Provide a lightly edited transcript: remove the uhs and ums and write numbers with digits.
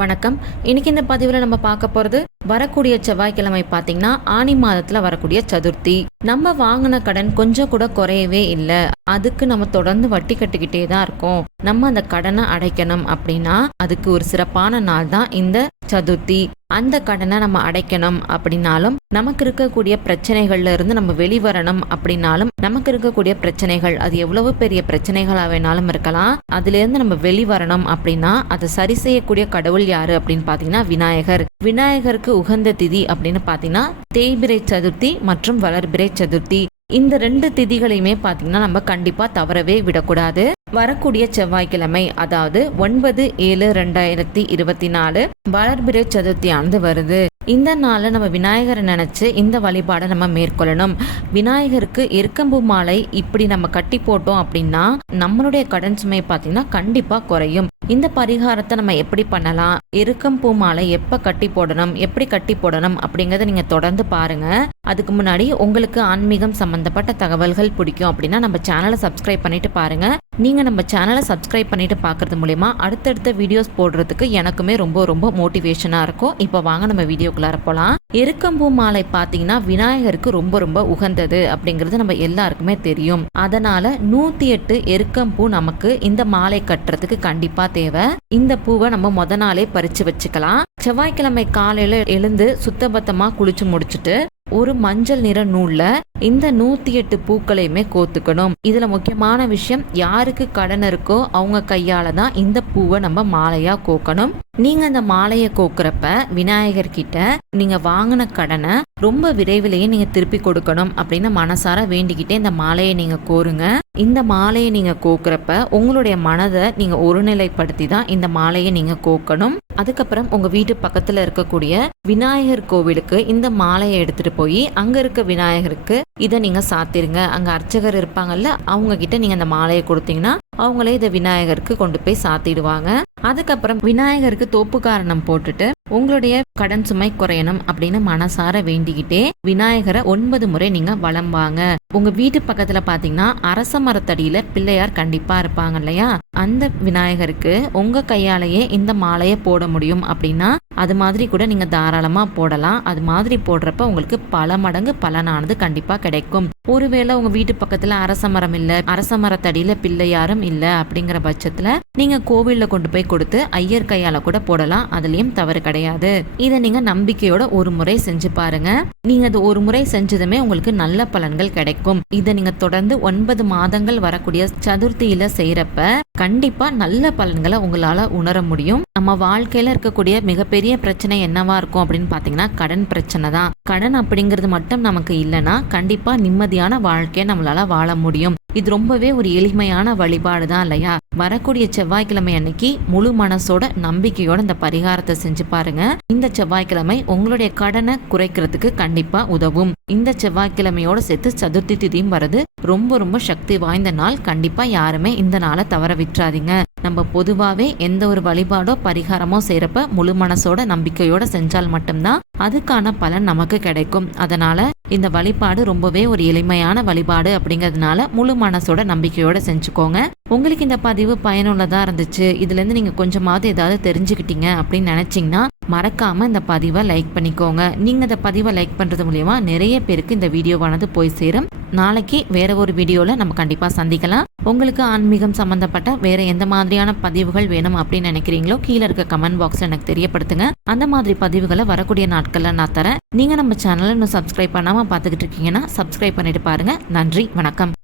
வணக்கம். இன்னைக்கு இந்த பதிவில் நம்ம பார்க்க போகிறது வரக்கூடிய செவ்வாய்க்கிழமை பார்த்தீங்கன்னா ஆனி மாதத்தில் வரக்கூடிய சதுர்த்தி. நம்ம வாங்கின கடன் கொஞ்சம் கூட குறையவே இல்லை. அதுக்கு நம்ம தொடர்ந்து வட்டி கட்டிக்கிட்டே தான் இருக்கோம். நம்ம அந்த கடனை அடைக்கணும் அப்படின்னா அதுக்கு ஒரு சிறப்பான நாள் தான் இந்த சதுர்த்தி. அந்த கடனை நம்ம அடைக்கணும் அப்படின்னாலும், நமக்கு இருக்கக்கூடிய பிரச்சனைகள்ல இருந்து நம்ம வெளிவரணும் அப்படின்னாலும், நமக்கு இருக்கக்கூடிய பிரச்சனைகள் அது எவ்வளவு பெரிய பிரச்சனைகளா வேணாலும் இருக்கலாம், அதுல இருந்து நம்ம வெளிவரணும் அப்படின்னா அதை சரி செய்யக்கூடிய கடவுள் யாரு அப்படின்னு பாத்தீங்கன்னா விநாயகர். விநாயகருக்கு உகந்த திதி அப்படின்னு பாத்தீங்கன்னா தேய்பிறை சதுர்த்தி மற்றும் வளர்பிறை சதுர்த்தி. இந்த 2 திதிகளையுமே பார்த்தீங்கன்னா நம்ம கண்டிப்பாக தவறவே விடக்கூடாது. வரக்கூடிய செவ்வாய்க்கிழமை, அதாவது 9/7/2024 வளர்பிறை சதுர்த்தி ஆனது வருது. இந்த நாளில் நம்ம விநாயகரை நினச்சி இந்த வழிபாடை நம்ம மேற்கொள்ளணும். விநாயகருக்கு எருக்கம்பூ மாலை இப்படி நம்ம கட்டி போட்டோம் அப்படின்னா நம்மளுடைய கடன் சுமை பார்த்தீங்கன்னா கண்டிப்பாக குறையும். இந்த பரிகாரத்தை நம்ம எப்படி பண்ணலாம், எருக்கம்பூ மாலை எப்போ கட்டி போடணும், எப்படி கட்டி போடணும் அப்படிங்கிறத நீங்கள் தொடர்ந்து பாருங்க. அதுக்கு முன்னாடி உங்களுக்கு ஆன்மீகம் சம்பந்தப்பட்ட தகவல்கள் பிடிக்கும் அப்படின்னா நம்ம சேனலை சப்ஸ்கிரைப் பண்ணிட்டு பாருங்க. நீங்க நம்ம சேனலை சப்ஸ்கிரைப் பண்ணிட்டு பார்க்கறது மூலமா அடுத்தடுத்த வீடியோஸ் போடுறதுக்கு எனக்குமே ரொம்ப மோட்டிவேஷனா இருக்கும். இப்போ வாங்க நம்ம வீடியோக்குள்ளார போலாம். எருக்கம்பூ மாலை பார்த்தீங்கன்னா விநாயகருக்கு ரொம்ப உகந்தது அப்படிங்கிறது நம்ம எல்லாருக்குமே தெரியும். அதனால 108 எருக்கம்பூ நமக்கு இந்த மாலை கட்டுறதுக்கு கண்டிப்பா தேவை. இந்த பூவை நம்ம முத நாளே பறிச்சு வச்சுக்கலாம். செவ்வாய்க்கிழமை காலையில எழுந்து சுத்தபத்தமா குளிச்சு முடிச்சுட்டு ஒரு மஞ்சள் நிற நூல்ல இந்த 108 பூக்களையுமே கோத்துக்கணும். இதுல முக்கியமான விஷயம், யாருக்கு கடன் இருக்கோ அவங்க கையால தான் இந்த பூவை நம்ம மாலையா கோக்கணும். நீங்க அந்த மாலையை கோக்குறப்ப விநாயகர் கிட்ட நீங்க வாங்கின கடனை ரொம்ப விரைவிலேயே நீங்க திருப்பி கொடுக்கணும் அப்படின்னு மனசார வேண்டிக்கிட்டே இந்த மாலையை நீங்க கோருங்க. இந்த மாலையை நீங்க கோக்குறப்ப உங்களுடைய மனதை நீங்க ஒருநிலைப்படுத்தி தான் இந்த மாலையை நீங்க கோக்கணும். அதுக்கப்புறம் உங்க வீட்டு பக்கத்துல இருக்கக்கூடிய விநாயகர் கோவிலுக்கு இந்த மாலையை எடுத்துட்டு போய் அங்க இருக்க விநாயகருக்கு இதை நீங்க சாத்திருங்க. அங்க அர்ச்சகர் இருப்பாங்கல்ல, அவங்க கிட்ட நீங்க அந்த மாலையை கொடுத்தீங்கன்னா அவங்களே இதை விநாயகருக்கு கொண்டு போய் சாத்திடுவாங்க. அதுக்கப்புறம் விநாயகருக்கு தோப்பு காரணம் போட்டுட்டு உங்களுடைய கடன் சுமை குறையணும் அப்படின்னு மனசார வேண்டிக்கிட்டே விநாயகரை 9 முறை நீங்க வலம் வாங்க. உங்க வீட்டு பக்கத்துல பாத்தீங்கன்னா அரச மரத்தடியில பிள்ளையார் கண்டிப்பா இருப்பாங்க இல்லையா, அந்த விநாயகருக்கு உங்க கையாலேயே இந்த மாலையை போட முடியும் அப்படின்னா அது மாதிரி கூட நீங்க தாராளமா போடலாம். அது மாதிரி போடுறப்ப உங்களுக்கு பல மடங்கு பலனானது கண்டிப்பா கிடைக்கும். ஒருவேளை உங்க வீட்டு பக்கத்துல அரச மரம் இல்ல, அரச மரத்தடியில பிள்ளையாரும் இல்ல அப்படிங்கிற பட்சத்துல நீங்க கோவில்ல கொண்டு போய் கொடுத்து ஐயர் கையால கூட போடலாம். அதுலயும் தவறு கிடையாது. இதை நீங்க நம்பிக்கையோட ஒரு முறை செஞ்சு பாருங்க. நீங்க அது ஒரு முறை செஞ்சதுமே உங்களுக்கு நல்ல பலன்கள் கிடைக்கும். இதை நீங்க தொடர்ந்து 9 மாதங்கள் வரக்கூடிய சதுர்த்தியில செய்யறப்ப கண்டிப்பா நல்ல பலன்களை உங்களால உணர முடியும். நம்ம வாழ்க்கையில இருக்கக்கூடிய மிகப்பெரிய பிரச்சனை என்னவா இருக்கும் அப்படின்னு பாத்தீங்கன்னா கடன் பிரச்சனை தான். கடன் அப்படிங்கிறது மட்டும் நமக்கு இல்லைன்னா கண்டிப்பா நிம்மதியான வாழ்க்கையை நம்மளால வாழ முடியும். இது ரொம்பவே ஒரு எளிமையான வழிபாடு தான் இல்லையா. வரக்கூடிய செவ்வாய்க்கிழமை அன்னைக்கு முழு மனசோட நம்பிக்கையோட இந்த பரிகாரத்தை செஞ்சு பாருங்க. இந்த செவ்வாய்க்கிழமை உங்களுடைய கடனை குறைக்கிறதுக்கு கண்டிப்பா உதவும். இந்த செவ்வாய்க்கிழமையோட சேர்த்து சதுர்த்தி திதியும் வருது. ரொம்ப சக்தி வாய்ந்த நாள். கண்டிப்பா யாருமே இந்த நாளை தவற விட்டுறாதீங்க. நம்ம பொதுவாகவே எந்த ஒரு வழிபாடோ பரிகாரமோ செய்யறப்ப முழு மனசோட நம்பிக்கையோட செஞ்சால் மட்டும்தான் அதுக்கான பலன் நமக்கு கிடைக்கும். அதனால இந்த வழிபாடு ரொம்பவே ஒரு எளிமையான வழிபாடு அப்படிங்கிறதுனால முழு மனசோட நம்பிக்கையோட செஞ்சுக்கோங்க. உங்களுக்கு இந்த பதிவு பயனுள்ளதா இருந்துச்சு, இதுல இருந்து நீங்க கொஞ்சமாவது ஏதாவது தெரிஞ்சுக்கிட்டீங்க அப்படின்னு நினைச்சீங்கன்னா மறக்காம இந்த பதிவை லைக் பண்ணிக்கோங்க. நீங்க இந்த பதிவை லைக் பண்றது மூலியமா நிறைய பேருக்கு இந்த வீடியோவானது போய் சேரும். நாளைக்கு வேற ஒரு வீடியோல நம்ம கண்டிப்பா சந்திக்கலாம். உங்களுக்கு ஆன்மீகம் சம்பந்தப்பட்ட வேற எந்த மாதிரியான பதிவுகள் வேணும் அப்படின்னு நினைக்கிறீங்களோ கீழே இருக்க கமெண்ட் பாக்ஸ்ல எனக்கு தெரியப்படுத்துங்க. அந்த மாதிரி பதிவுகளை வரக்கூடிய நாட்கள்ல நான் தரேன். நீங்க நம்ம சேனலை இன்னும் சப்ஸ்கிரைப் பண்ணாம பாத்துக்கிட்டு இருக்கீங்கன்னா சப்ஸ்கிரைப் பண்ணிட்டு பாருங்க. நன்றி, வணக்கம்.